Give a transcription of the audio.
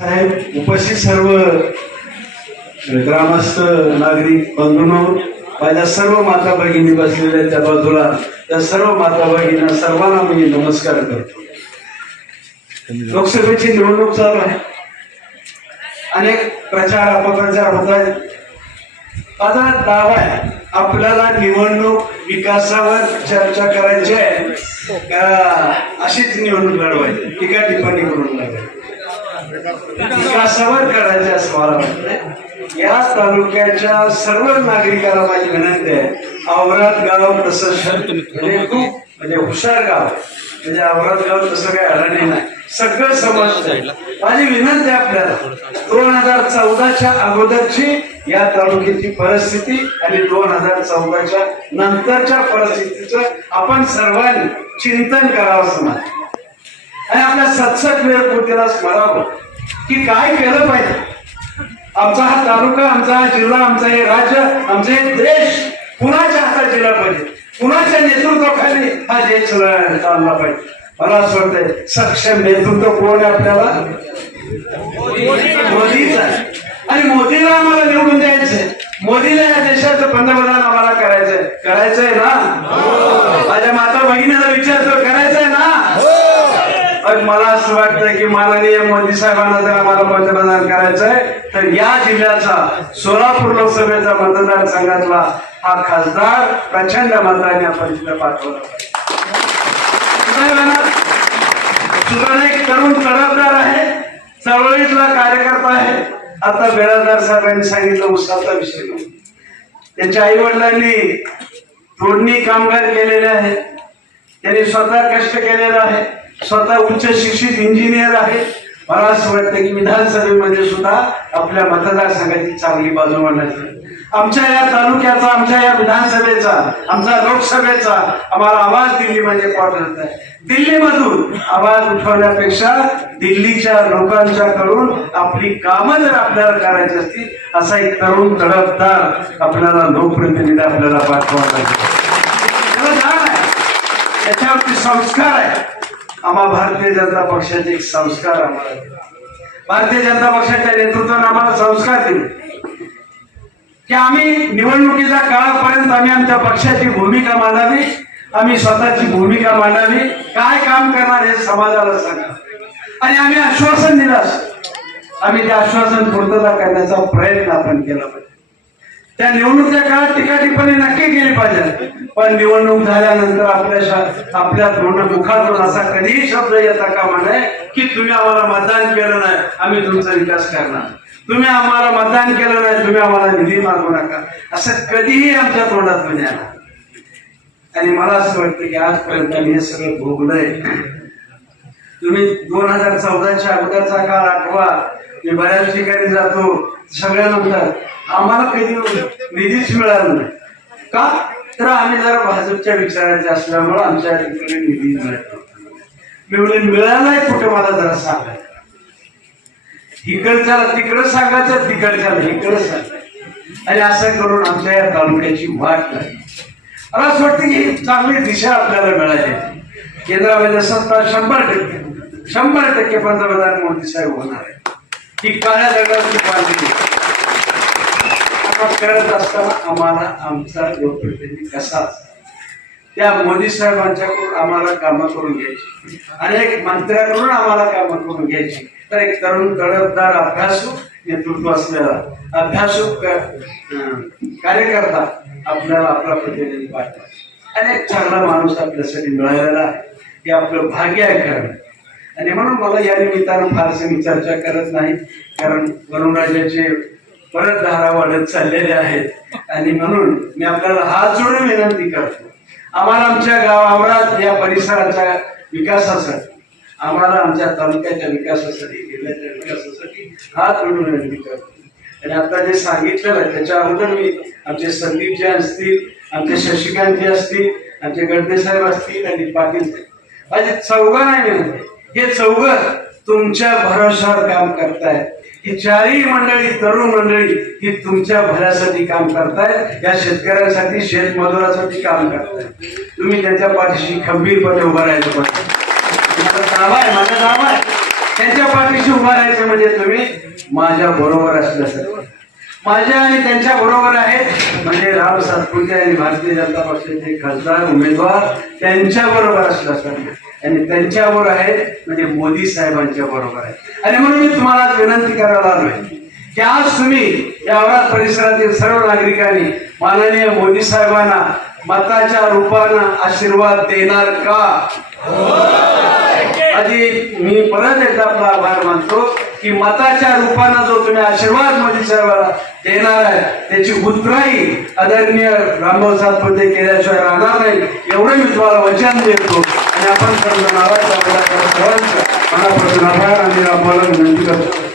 साहेब उपस्थित सर्व ग्रामस्थ नागरिक बंधूंनो माझ्या सर्व माता भगिनी बसलेल्या त्या बाजूला. त्या सर्व माता भगिनींना सर्वांना मी नमस्कार करतो. लोकसभेची निवडणूक चालू आहे. अनेक प्रचार अपप्रचार होत आहेत. माझा दावा आहे आपल्याला निवडणूक विकासावर चर्चा करायची आहे. का अशीच निवडणूक लढवायची टीका टिप्पणी करून लढवायची विकासावर करायचे वाटतं या तालुक्याच्या सर्व नागरिकांना माझी विनंती आहे औरात गाव तसं म्हणजे खूप म्हणजे हुशार गाव. म्हणजे औरात गाव तसं काही अडाणी नाही. सगळं समजतं माझी विनंती आहे आपल्याला दोन हजार चौदाच्या अगोदरची या तालुक्याची परिस्थिती आणि दोन हजार चौदाच्या नंतरच्या परिस्थितीचं आपण सर्वांनी चिंतन करावं असं मला आणि आपल्या स्मरावं की काय केलं पाहिजे? आमचा हा तालुका आमचा हा जिल्हा आमचा हे राज्य आमचा हे देश कुणाच्या हातात गेला पाहिजे? कुणाच्या नेतृत्वाखाली हा देश चालला पाहिजे? मला असं वाटतंय सक्षम नेतृत्व कोण आहे आपल्याला? मोदीच आहे. आणि मोदीला आम्हाला निवडून द्यायचंय मोदीला या देशाचं पंतप्रधान आम्हाला करायचंय करायचंय ना? माझ्या माता बहिणीला विचारतो मला असं वाटतं की माननीय मोदी साहेबांना जर आम्हाला पंतप्रधान करायचंय. तर या जिल्ह्याचा सोलापूर लोकसभेचा मतदारसंघातला हा खासदार प्रचंड मताने आपण तिथे पाठवला. सुद्धा एक तरुण तडफदार आहे चळवळीतला कार्यकर्ता आहे. आता बेराजदार साहेबांनी सांगितलं उसाचा विषय नाही. त्यांच्या आई वडिलांनी तोडणी कामगार केलेले आहे. त्यांनी स्वतः कष्ट केलेलं आहे. स्वतः उच्च शिक्षित इंजिनियर आहे. मला असं वाटतं की विधानसभेमध्ये सुद्धा आपल्या मतदारसंघाची चांगली बाजू मांडायची. आमच्या या तालुक्याचा आमच्या या विधानसभेचा आमचा लोकसभेचा आम्हाला आवाज दिल्लीमध्ये पाठवत आहे. दिल्लीमधून आवाज उठवण्यापेक्षा दिल्लीच्या लोकांच्या कडून आपली कामं जर आपल्याला करायची असतील असा एक तरुण तडफदार आपल्याला लोकप्रतिनिधी आपल्याला पाठवावा लागेल. त्याच्यावरती संस्कार आहे. आम्हा भारतीय जनता पक्षाचे एक संस्कार आम्हाला भारतीय जनता पक्षाच्या नेतृत्वाने आम्हाला संस्कार दिले. की आम्ही निवडणुकीच्या काळापर्यंत आम्ही आमच्या पक्षाची भूमिका मांडावी आम्ही स्वतःची भूमिका मांडावी. काय काम करणार हे समाजाला सांगा. आणि आम्ही आश्वासन दिलं असं. आम्ही ते आश्वासन पूर्तता करण्याचा प्रयत्न आपण केला पाहिजे. त्या निवडणुकीच्या काळात टीका टिप्पणी नक्की पाहिजे. पण निवडणूक झाल्यानंतर आपल्या आपल्या तोंड मुखातून असा कधीही शब्द येता कामा नये की तुम्ही आम्हाला मतदान केलं नाही आम्ही तुमचा विकास करणार. तुम्ही आम्हाला मतदान केलं नाही तुम्ही आम्हाला निधी मागू नका. असं कधीही आमच्या तोंडातून येणार आणि मला असं वाटतं की आजपर्यंत मी हे सगळं भोगलंय. तुम्ही दोन हजार चौदाच्या अगोदरचा काळ आठवा. मी बऱ्याच ठिकाणी जातो. सगळ्या म्हणतात आम्हाला कधी निधीच मिळाला नाही. का? तर आम्ही जरा भाजपच्या विचारांचे असल्यामुळे आमच्या ठिकाणी निधी मिळत नव्हता. मी मिळालाय कुठे मला जरा सांगा. इकडच्या तिकडं सांगायचं तिकडच्या इकडं सांगायचं. आणि असं करून आमच्या या तालुक्याची वाट लागली. मला असं वाटतं की ही चांगली दिशा आपल्याला मिळाली. केंद्रामध्ये सत्ता शंभर टक्के शंभर टक्के पंतप्रधान मोदी साहेब होणार आहे ही काळ्या दगडाची पाणी स्वयंपाक करत असताना आम्हाला आमचा लोकप्रतिनिधी कसा त्या मोदी साहेबांच्याकडून आम्हाला कामं करून घ्यायची. अनेक मंत्र्याकडून आम्हाला कामं करून घ्यायची. तर एक तरुण तडफदार अभ्यासू नेतृत्व असलेला अभ्यासू अं, कार्यकर्ता आपल्याला आपला प्रतिनिधी पाठवा अनेक चांगला माणूस आपल्यासाठी मिळालेला आहे. हे आपलं भाग्य आहे खरं. आणि म्हणून मला या निमित्तानं फारसे मी चर्चा करत नाही कारण वरुणराजाचे परत धारा वाढत चाललेले आहेत. आणि म्हणून मी आपल्याला हात जोडून विनंती करतो. आम्हाला आमच्या गावावरात या परिसराच्या विकासासाठी आम्हाला आमच्या तालुक्याच्या विकासासाठी जिल्ह्याच्या विकासासाठी हात जोडून विनंती करतो. आणि आता जे सांगितलेलं त्याच्या अगोदर मी आमचे संदीप जे असतील आमचे शशिकांत जे असतील आमचे गडदे साहेब असतील आणि पाटील साहेब. माझे चौघ नाही म्हणते. हे चौघ तुमच्या भरोशावर काम करतायत ही चारही मंडळी तरुण मंडळी ही तुमच्या भल्यासाठी काम करतायत. या शेतकऱ्यांसाठी शेतमजुरासाठी काम करतायत. तुम्ही त्यांच्या पाठीशी खंबीरपणे उभं राहायचं पाहिजे काम आहे माझं नाव आहे. त्यांच्या पाठीशी उभा राहायचं म्हणजे तुम्ही माझ्या बरोबर असल्यासारखं. माझ्या आणि त्यांच्या बरोबर आहेत म्हणजे राम सातपुते आणि भारतीय जनता पक्षाचे खासदार उमेदवार त्यांच्या बरोबर असल्यासारखे आणि त्यांच्याबरोबर आहेत म्हणजे मोदी साहेबांच्या बरोबर आहे आणि म्हणून मी तुम्हाला आज विनंती करायला आलोय की आज तुम्ही या औरात परिसरातील सर्व नागरिकांनी माननीय मोदी साहेबांना मताच्या रूपानं आशीर्वाद देणार का? आधी मी परत एकदा आपला आभार मानतो की मताच्या रूपानं जो तुम्ही आशीर्वाद म्हणजे मोदी साहेबाला देणार आहे त्याची उतराई आदरणीय रामभाऊ सातपुते केल्याशिवाय राहणार नाही. एवढं मी तुम्हाला वचन देतो. आणि आपण सर्व नावाचा आपल्या सर्वांचा मनापासून आभार आणि रामभाऊला विनंती करतो.